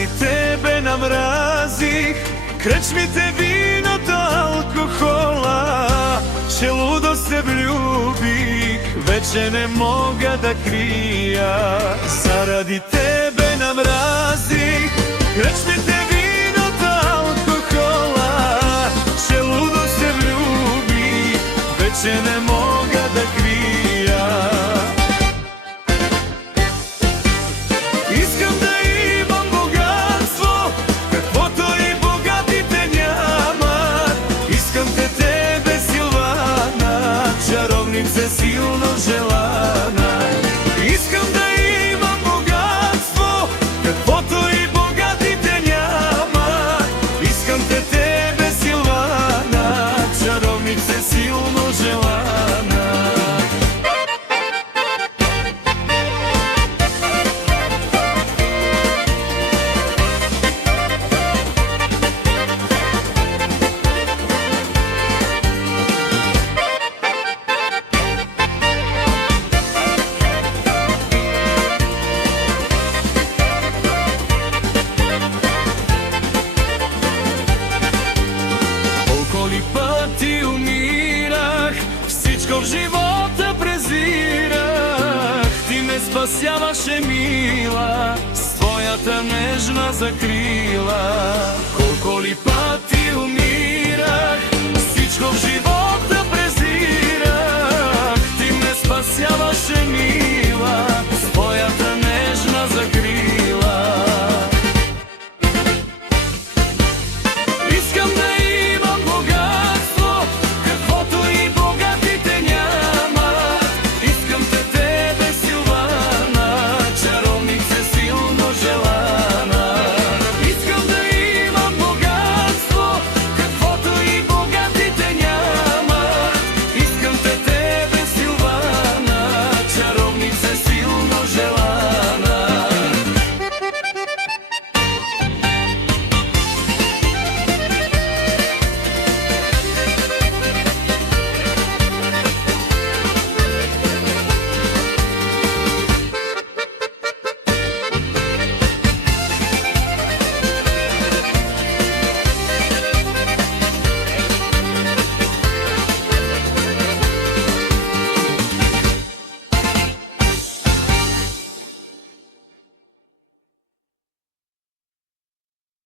Заради тебе намразих кръчмите, виното, алкохола, че лудо се влюбих, вече не мога да крия. Заради тебе намразих кръчмите, виното, алкохола, че лудо се влюбих, вече не мога да крия. Искам да имам богатство, каквото и богатите нямат. Искам те тебе, Силвана, чаровница силно желана. Искам да имам богатство, каквото и богатите нямат. Искам те тебе, Силвана, чаровница силно желана. Пъти умирах, всичко в живота презирах. Ти ме спасяваше, мила, с твоята нежна закрила. Колко ли пъти умирах, всичко в живота